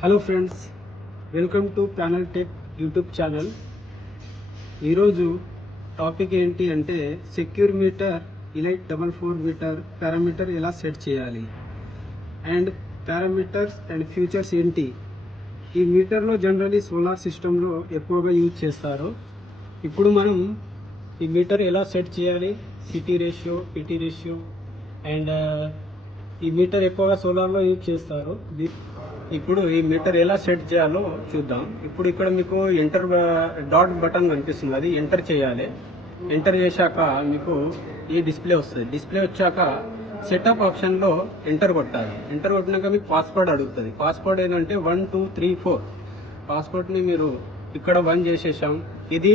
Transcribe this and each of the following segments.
Hello friends, welcome to panel tech YouTube channel. ఈరోజు topic ఏంటి అంటే secure meter elite 44 meter parameter ఎలా set చేయాలి అండ్ పారామీటర్స్ అండ్ ఫ్యూచర్స్ ఏంటి. ఈ మీటర్లో జనరలీ సోలార్ సిస్టంలో ఎక్కువగా యూజ్ చేస్తారు. ఇప్పుడు మనం ఈ మీటర్ ఎలా సెట్ చేయాలి, CT ratio, PT ratio and ఈ మీటర్ ఎక్కువగా సోలార్లో యూజ్ చేస్తారు. ఇప్పుడు ఈ మీటర్ ఎలా సెట్ చేయాలో చూద్దాం. ఇప్పుడు ఇక్కడ మీకు ఎంటర్ డాట్ బటన్ కనిపిస్తుంది, అది ఎంటర్ చేయాలి. ఎంటర్ చేశాక మీకు ఈ డిస్ప్లే వస్తుంది. డిస్ప్లే వచ్చాక సెటప్ ఆప్షన్లో ఎంటర్ కొట్టాలి. ఎంటర్ కొట్టినాక మీకు పాస్వర్డ్ అడుగుతుంది. పాస్వర్డ్ ఏంటంటే 1 2 3 4. పాస్వర్డ్ని మీరు ఇక్కడ 1 చేసేసాం. ఇది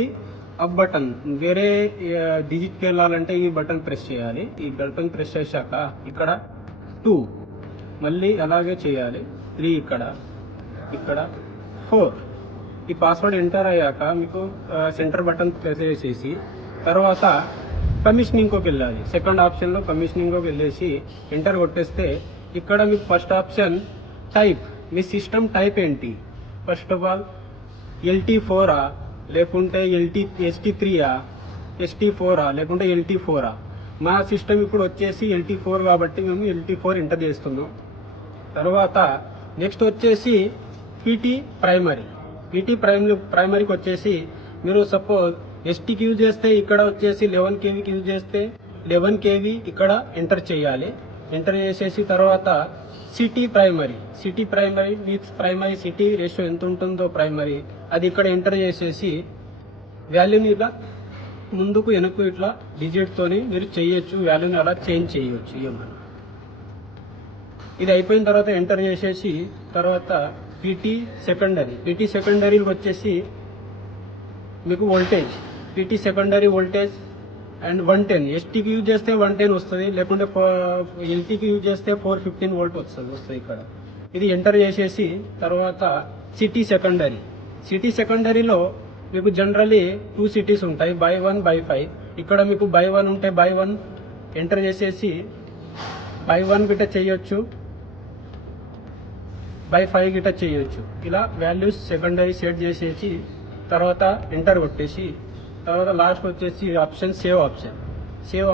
అప్ బటన్, వేరే డిజిట్కి వెళ్ళాలంటే ఈ బటన్ ప్రెస్ చేయాలి. ఈ బటన్ ప్రెస్ చేశాక ఇక్కడ 2 మళ్ళీ అలాగే చేయాలి. 3 ఇక్కడ 4. ఈ పాస్వర్డ్ ఎంటర్ అయ్యాక మీకు సెంటర్ బటన్ ప్రెస్ చేసేసి తర్వాత కమిషనింగ్కి వెళ్ళాలి. సెకండ్ ఆప్షన్లో కమిషనింగ్కి వెళ్ళేసి ఎంటర్ కొట్టేస్తే ఇక్కడ మీకు ఫస్ట్ ఆప్షన్ టైప్, మీ సిస్టమ్ టైప్ ఏంటి. ఫస్ట్ ఆఫ్ ఆల్ LT4 లేకుంటే ST3 ST4 లేకుంటే LT4. మా సిస్టమ్ ఇప్పుడు వచ్చేసి LT4 కాబట్టి మేము LT4 ఎంటర్ చేస్తున్నాం. తర్వాత నెక్స్ట్ వచ్చేసి పీటీ ప్రైమరీకి వచ్చేసి మీరు సపోజ్ STకి యూజ్ చేస్తే ఇక్కడ వచ్చేసి 11 kVకి యూజ్ చేస్తే 11 kV ఇక్కడ ఎంటర్ చేయాలి. ఎంటర్ చేసేసి తర్వాత city primary with primary city ratio ఎంత ఉంటుందో ప్రైమరీ అది ఇక్కడ ఎంటర్ చేసేసి వాల్యూని ఇలా ముందుకు వెనక్కు ఇట్లా డిజిట్తోని మీరు చేయొచ్చు. వాల్యూని అలా చేంజ్ చేయొచ్చు ఏమన్నా. ఇది అయిపోయిన తర్వాత ఎంటర్ చేసేసి తర్వాత పీటీ సెకండరీకి వచ్చేసి మీకు voltage, PT secondary voltage and 110. STకి యూజ్ చేస్తే 110 వస్తుంది, లేకుంటే LTకి యూజ్ చేస్తే 415 వోల్ట్ వస్తుంది ఇక్కడ. ఇది ఎంటర్ చేసేసి తర్వాత సిటీ సెకండరీలో మీకు జనరలీ 2 సిటీస్ ఉంటాయి, బై 1 బై 5. ఇక్కడ మీకు బై 1 ఉంటే బై 1 ఎంటర్ చేసేసి బై 1 గిట్ట చేయొచ్చు, బై 5 గిట్ట చేయొచ్చు. ఇలా వాల్యూస్ సెకండరీ సెట్ చేసేసి తర్వాత ఎంటర్ కొట్టేసి తర్వాత లాస్ట్ వచ్చేసి ఆప్షన్ సేవ్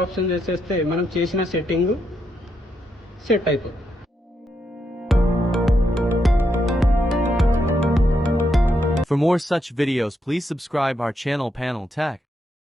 ఆప్షన్ చేసేస్తే మనం చేసిన సెట్టింగ్ సెట్ అయిపోతుంది. For more such videos, please subscribe our channel Panel Tech.